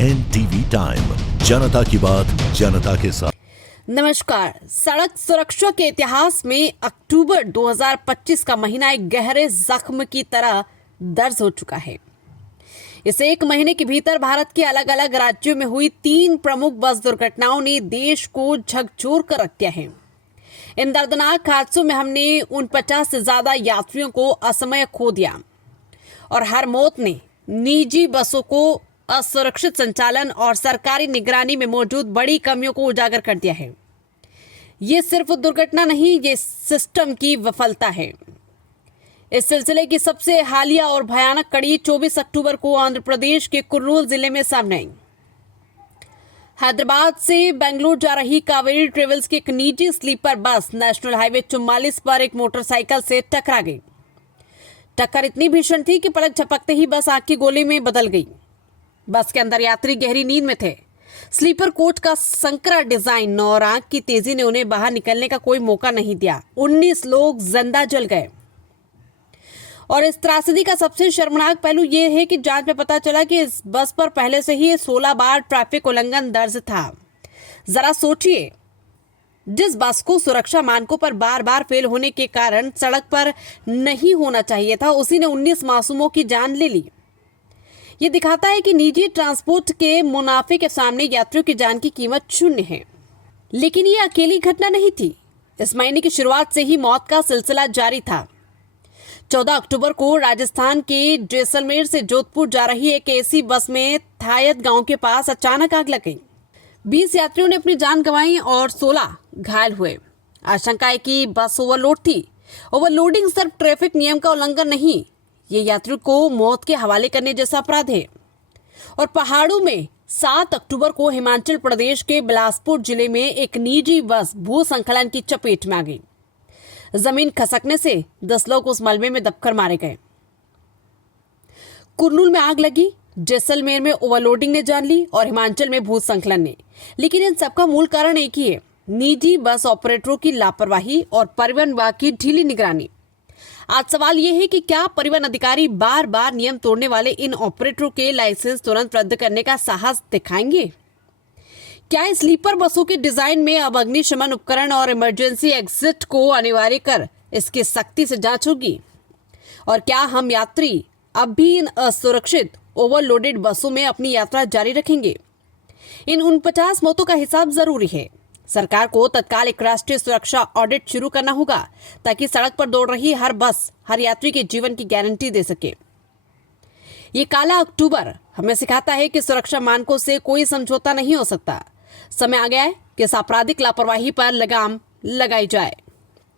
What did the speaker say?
NTV time, जनता की बात जनता के साथ। नमस्कार। सड़क सुरक्षा के इतिहास में अक्टूबर 2025 का महीना एक गहरे जख्म की तरह दर्ज हो चुका है। इस एक महीने के भीतर भारत के अलग अलग राज्यों में हुई 3 प्रमुख बस दुर्घटनाओं ने देश को झकझोर कर रख दिया है। इन दर्दनाक हादसों में हमने 49 से ज्यादा यात्रियों को असमय खो दिया और हर मौत ने निजी बसों को असुरक्षित संचालन और सरकारी निगरानी में मौजूद बड़ी कमियों को उजागर कर दिया है। ये सिर्फ दुर्घटना नहीं, ये सिस्टम की विफलता है। इस सिलसिले की सबसे हालिया और भयानक कड़ी 24 अक्टूबर को आंध्र प्रदेश के कुर्नूल जिले में सामने आई। हैदराबाद से बेंगलुरु जा रही कावेरी ट्रेवल्स की एक निजी स्लीपर बस नेशनल हाईवे 44 पर एक मोटरसाइकिल से टकरा गई। टक्कर इतनी भीषण थी कि पलक झपकते ही बस आग की गोली में बदल गई। बस के अंदर यात्री गहरी नींद में थे। स्लीपर कोच का संकरा डिजाइन और आग की तेजी ने उन्हें बाहर निकलने का कोई मौका नहीं दिया। 19 लोग जिंदा जल गए। और इस त्रासदी का सबसे शर्मनाक पहलू यह है कि जांच में पता चला कि इस बस पर पहले से ही 16 बार ट्रैफिक उल्लंघन दर्ज था। जरा सोचिए, जिस बस को सुरक्षा मानकों पर बार बार फेल होने के कारण सड़क पर नहीं होना चाहिए था, उसी ने 19 मासूमों की जान ले ली। ये दिखाता है कि निजी ट्रांसपोर्ट के मुनाफे के सामने यात्रियों की जान की कीमत शून्य है। लेकिन ये अकेली घटना नहीं थी। इस महीने की शुरुआत से ही मौत का सिलसिला जारी था। 14 अक्टूबर को राजस्थान के जैसलमेर से जोधपुर जा रही एक एसी बस में थायत गांव के पास अचानक आग लग गई। 20 यात्रियों ने अपनी जान गंवाई और 16 घायल हुए। आशंका है कि बस ओवरलोड थी। ओवरलोडिंग सिर्फ ट्रैफिक नियम का उल्लंघन नहीं, ये यात्रियों को मौत के हवाले करने जैसा अपराध है। और पहाड़ों में 7 अक्टूबर को हिमाचल प्रदेश के बिलासपुर जिले में एक निजी बस भूस्खलन की चपेट में आ गई। जमीन खसकने से 10 लोग उस मलबे में दबकर मारे गए। कुर्नूल में आग लगी, जैसलमेर में ओवरलोडिंग ने जान ली और हिमाचल में भूस्खलन ने। लेकिन इन सबका मूल कारण एक ही है, निजी बस ऑपरेटरों की लापरवाही और परिवहन विभाग की ढीली निगरानी। आज सवाल यह है कि क्या परिवहन अधिकारी बार बार नियम तोड़ने वाले इन ऑपरेटरों के लाइसेंस तुरंत रद्द करने का साहस दिखाएंगे? क्या स्लीपर बसों के डिजाइन में अब अग्निशमन उपकरण और इमरजेंसी एग्जिट को अनिवार्य कर इसकी सख्ती से जांच होगी? और क्या हम यात्री अब भी इन असुरक्षित ओवरलोडेड बसों में अपनी यात्रा जारी रखेंगे? इन 49 मौतों का हिसाब जरूरी है। सरकार को तत्काल एक राष्ट्रीय सुरक्षा ऑडिट शुरू करना होगा ताकि सड़क पर दौड़ रही हर बस हर यात्री के जीवन की गारंटी दे सके। ये काला अक्टूबर हमें सिखाता है कि सुरक्षा मानकों से कोई समझौता नहीं हो सकता। समय आ गया है कि इस आपराधिक लापरवाही पर लगाम लगाई जाए।